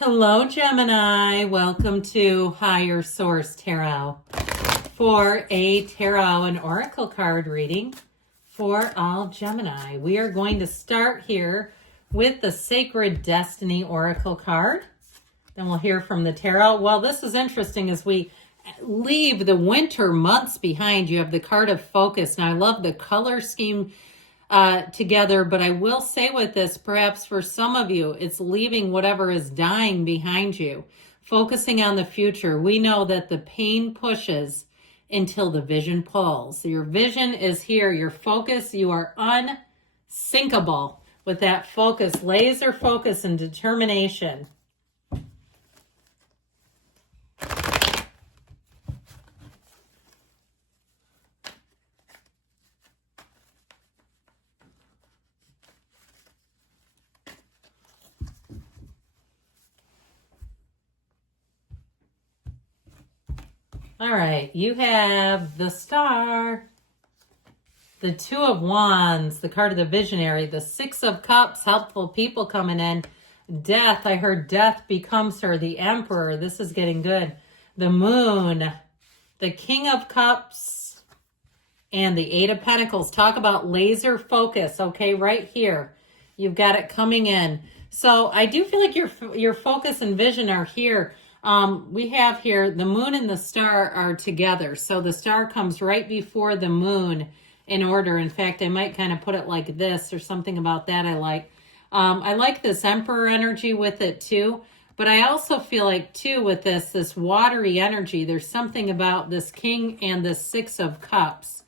Hello, Gemini. Welcome to Higher Source Tarot for a tarot and oracle card reading for all Gemini. We are going to start here with the Sacred Destiny Oracle card. Then we'll hear from the tarot. Well, this is interesting as we leave the winter months behind. You have the card of focus. Now, I love the color scheme together, but I will say with this, perhaps for some of you, it's leaving whatever is dying behind you, focusing on the future. We know that the pain pushes until the vision pulls. So your vision is here, your focus, you are unsinkable with that focus, laser focus and determination. All right, you have the Star, the Two of Wands, the card of the Visionary, the Six of Cups, helpful people coming in, Death, I heard Death becomes her, the Emperor, this is getting good, the Moon, the King of Cups, and the Eight of Pentacles. Talk about laser focus, okay, right here. You've got it coming in. So I do feel like your focus and vision are here. We have here the moon and the star are together. So the star comes right before the moon in order. In fact, I might kind of put it like this or something about that I like. I like this Emperor energy with it too. But I also feel like too with this watery energy, there's something about this King and the Six of Cups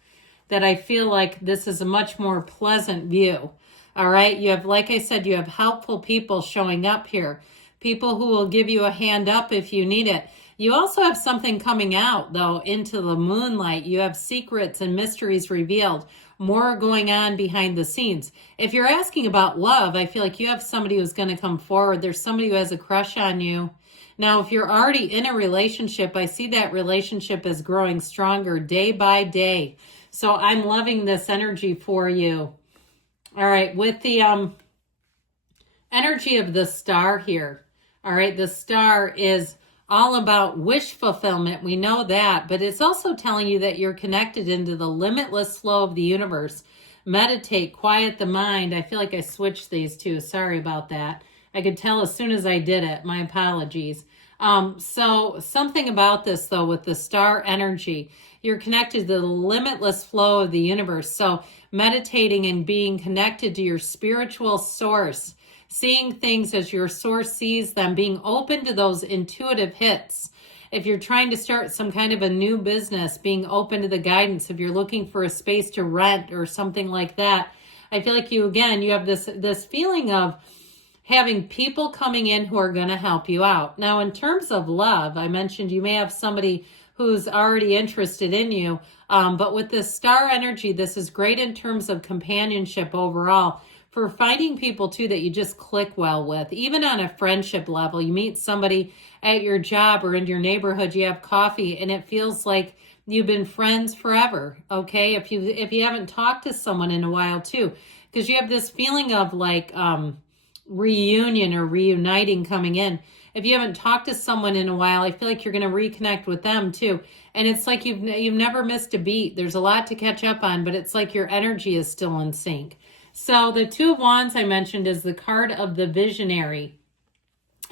that I feel like this is a much more pleasant view. All right. You have, like I said, you have helpful people showing up here. People who will give you a hand up if you need it. You also have something coming out, though, into the moonlight. You have secrets and mysteries revealed. More going on behind the scenes. If you're asking about love, I feel like you have somebody who's going to come forward. There's somebody who has a crush on you. Now, if you're already in a relationship, I see that relationship is growing stronger day by day. So I'm loving this energy for you. All right, with the energy of the star here. All right, the star is all about wish fulfillment. We know that, but it's also telling you that you're connected into the limitless flow of the universe. Meditate, quiet the mind. I feel like I switched these two. Sorry about that. I could tell as soon as I did it. My apologies. So something about this, though, with the star energy, you're connected to the limitless flow of the universe. So meditating and being connected to your spiritual source, seeing things as your source sees them, being open to those intuitive hits. If you're trying to start some kind of a new business, being open to the guidance. If you're looking for a space to rent or something like that, I feel like you have this feeling of having people coming in who are going to help you out. Now, in terms of love, I mentioned you may have somebody who's already interested in you, but with this star energy, this is great in terms of companionship overall. For finding people, too, that you just click well with, even on a friendship level. You meet somebody at your job or in your neighborhood, you have coffee, and it feels like you've been friends forever, okay? If you haven't talked to someone in a while, too, because you have this feeling of like reunion or reuniting coming in. If you haven't talked to someone in a while, I feel like you're going to reconnect with them, too. And it's like you've never missed a beat. There's a lot to catch up on, but it's like your energy is still in sync. So the Two of Wands I mentioned is the card of the Visionary.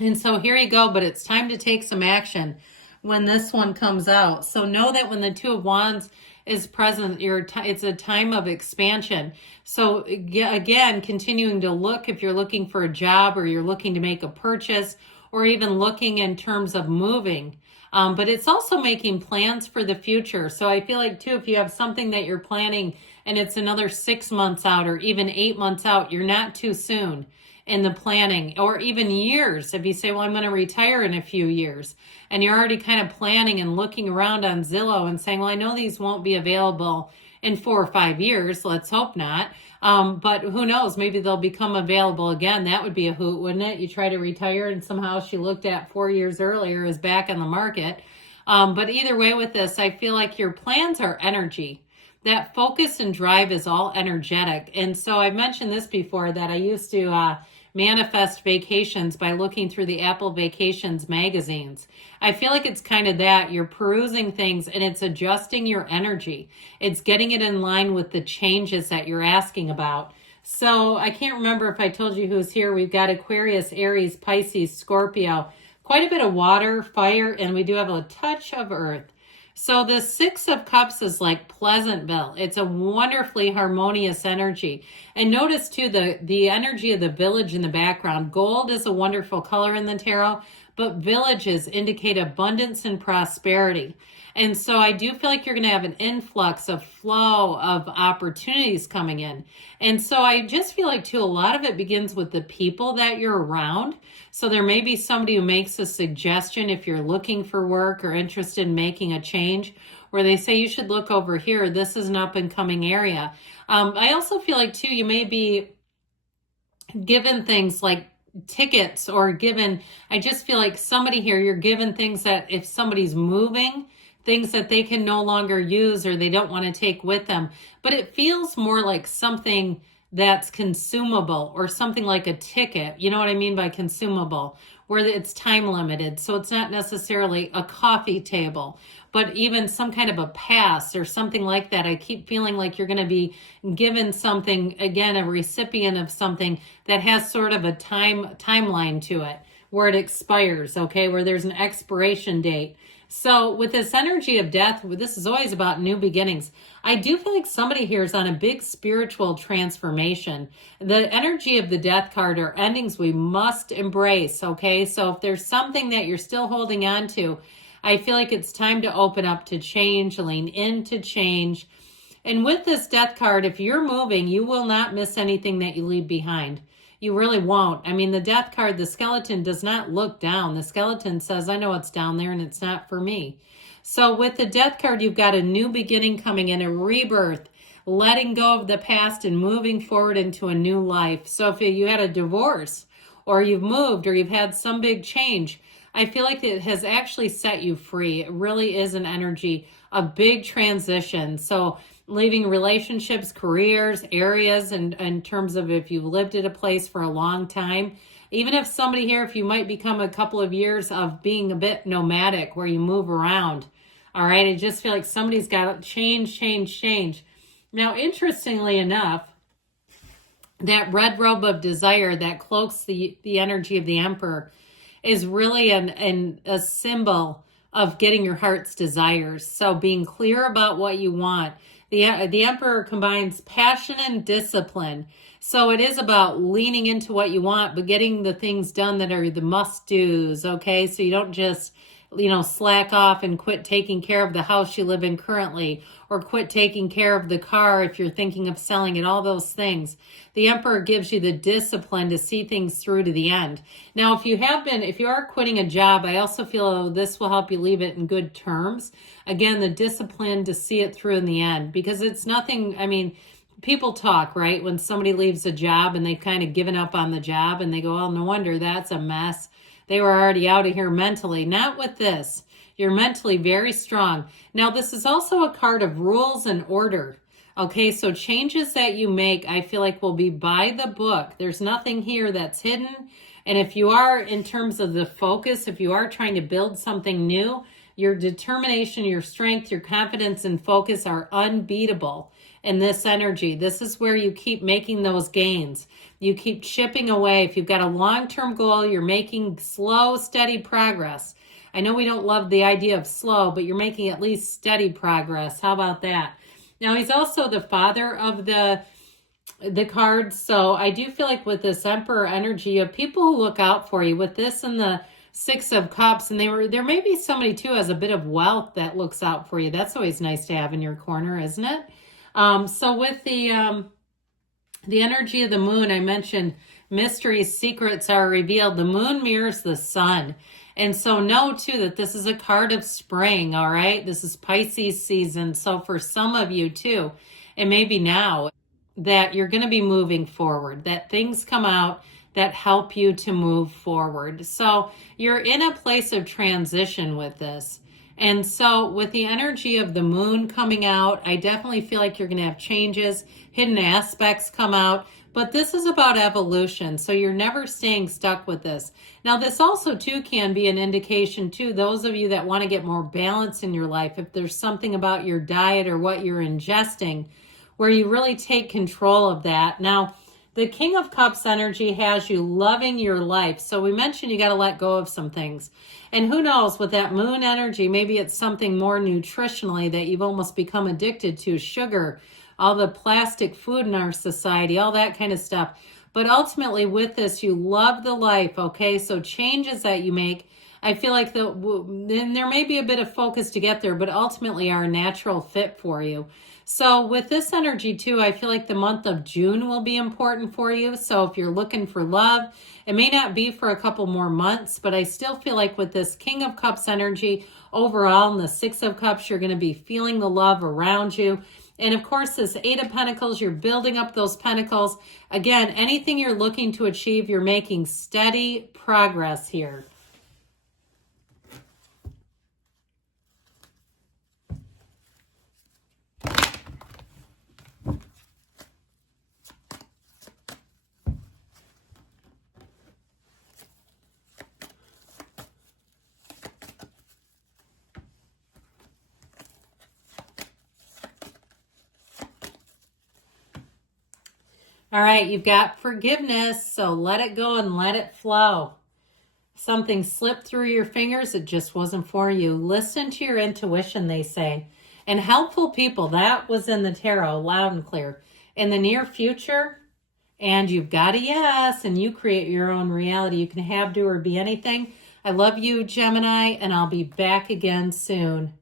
And so here you go, but it's time to take some action when this one comes out. So know that when the Two of Wands is present, it's a time of expansion. So again, continuing to look if you're looking for a job or you're looking to make a purchase or even looking in terms of moving. But it's also making plans for the future. So I feel like, too, if you have something that you're planning and it's another 6 months out or even 8 months out, you're not too soon in the planning, or even years. If you say, well, I'm going to retire in a few years, and you're already kind of planning and looking around on Zillow and saying, well, I know these won't be available in 4 or 5 years. Let's hope not. But who knows? Maybe they'll become available again. That would be a hoot, wouldn't it? You try to retire and somehow she looked at 4 years earlier is back on the market. But either way with this, I feel like your plans are energy. That focus and drive is all energetic. And so I've mentioned this before, that I used to manifest vacations by looking through the Apple Vacations magazines. I feel like it's kind of that. You're perusing things and it's adjusting your energy. It's getting it in line with the changes that you're asking about. So I can't remember if I told you who's here. We've got Aquarius, Aries, Pisces, Scorpio, quite a bit of water, fire, and we do have a touch of earth. So the Six of Cups is like Pleasantville. It's a wonderfully harmonious energy. And notice too the energy of the village in the background. Gold is a wonderful color in the tarot, but villages indicate abundance and prosperity. And so I do feel like you're going to have an influx of flow of opportunities coming in. And so I just feel like too, a lot of it begins with the people that you're around. So there may be somebody who makes a suggestion if you're looking for work or interested in making a change, where they say you should look over here. This is an up and coming area. I also feel like too, you may be given things like tickets or given, I just feel like somebody here, you're given things that if somebody's moving, things that they can no longer use or they don't want to take with them. But it feels more like something that's consumable or something like a ticket. You know what I mean by consumable, where it's time limited. So it's not necessarily a coffee table, but even some kind of a pass or something like that. I keep feeling like you're going to be given something, again, a recipient of something that has sort of a timeline to it, where it expires, okay, where there's an expiration date. So with this energy of death, this is always about new beginnings. I do feel like somebody here is on a big spiritual transformation. The energy of the death card are endings we must embrace, okay? So if there's something that you're still holding on to, I feel like it's time to open up to change, lean into change. And with this death card, if you're moving, you will not miss anything that you leave behind. You really won't. I mean, the death card, the skeleton does not look down. The skeleton says, I know what's down there and it's not for me. So with the death card, you've got a new beginning coming in, a rebirth, letting go of the past and moving forward into a new life. So if you had a divorce or you've moved or you've had some big change, I feel like it has actually set you free. It really is an energy, a big transition. So leaving relationships, careers, areas, and in terms of if you've lived at a place for a long time, even if somebody here, if you might become a couple of years of being a bit nomadic where you move around, all right, I just feel like somebody's got to change. Now, interestingly enough, that red robe of desire that cloaks the energy of the Emperor is really a symbol of getting your heart's desires. So being clear about what you want. The Emperor combines passion and discipline. So it is about leaning into what you want, but getting the things done that are the must-dos, okay? So you don't just, slack off and quit taking care of the house you live in currently, or quit taking care of the car if you're thinking of selling it, all those things. The Emperor gives you the discipline to see things through to the end. Now, if you are quitting a job, I also feel this will help you leave it in good terms. Again, the discipline to see it through in the end, because it's nothing, people talk, right? When somebody leaves a job and they've kind of given up on the job and they go, oh, no wonder that's a mess. They were already out of here mentally. Not with this. You're mentally very strong. Now, this is also a card of rules and order. Okay, so changes that you make, I feel like will be by the book. There's nothing here that's hidden. And if you are, in terms of the focus, if you are trying to build something new, your determination, your strength, your confidence and focus are unbeatable in this energy. This is where you keep making those gains. You keep chipping away. If you've got a long-term goal, you're making slow, steady progress. I know we don't love the idea of slow, but you're making at least steady progress. How about that? Now, he's also the father of the cards. So I do feel like with this Emperor energy, you have people who look out for you. With this and the Six of Cups, and there may be somebody too has a bit of wealth that looks out for you. That's always nice to have in your corner, isn't it? So with the energy of the moon, I mentioned mysteries, secrets are revealed. The moon mirrors the sun. And so know too that this is a card of spring, all right? This is Pisces season. So for some of you too, it may be now that you're going to be moving forward, that things come out that help you to move forward. So you're in a place of transition with this. And so with the energy of the moon coming out, I definitely feel like you're going to have changes, hidden aspects come out. But this is about evolution, so you're never staying stuck with this. Now, this also, too, can be an indication, too, those of you that want to get more balance in your life, if there's something about your diet or what you're ingesting where you really take control of that. Now, the King of Cups energy has you loving your life. So we mentioned you got to let go of some things. And who knows, with that moon energy, maybe it's something more nutritionally that you've almost become addicted to, sugar, all the plastic food in our society, all that kind of stuff. But ultimately with this, you love the life, okay? So changes that you make, I feel like then there may be a bit of focus to get there, but ultimately are a natural fit for you. So with this energy too, I feel like the month of June will be important for you. So if you're looking for love, it may not be for a couple more months, but I still feel like with this King of Cups energy overall and the Six of Cups, you're going to be feeling the love around you. And of course, this Eight of Pentacles, you're building up those pentacles. Again, anything you're looking to achieve, you're making steady progress here. All right, you've got forgiveness, so let it go and let it flow. Something slipped through your fingers, it just wasn't for you. Listen to your intuition, they say. And helpful people, that was in the tarot, loud and clear. In the near future, and you've got a yes, and you create your own reality. You can have, do, or be anything. I love you, Gemini, and I'll be back again soon.